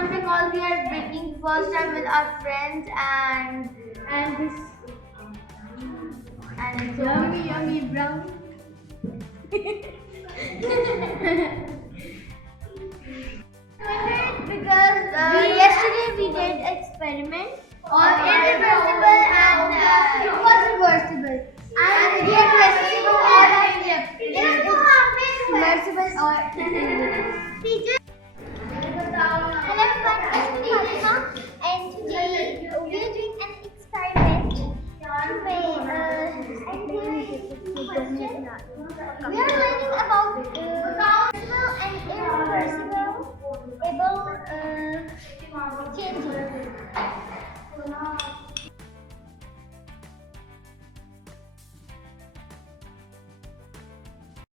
fun because we are baking first time with our friends and this and it's yummy brown. Because yesterday we did experiment on irreversible and it was reversible and irreversible or reversible or teacher.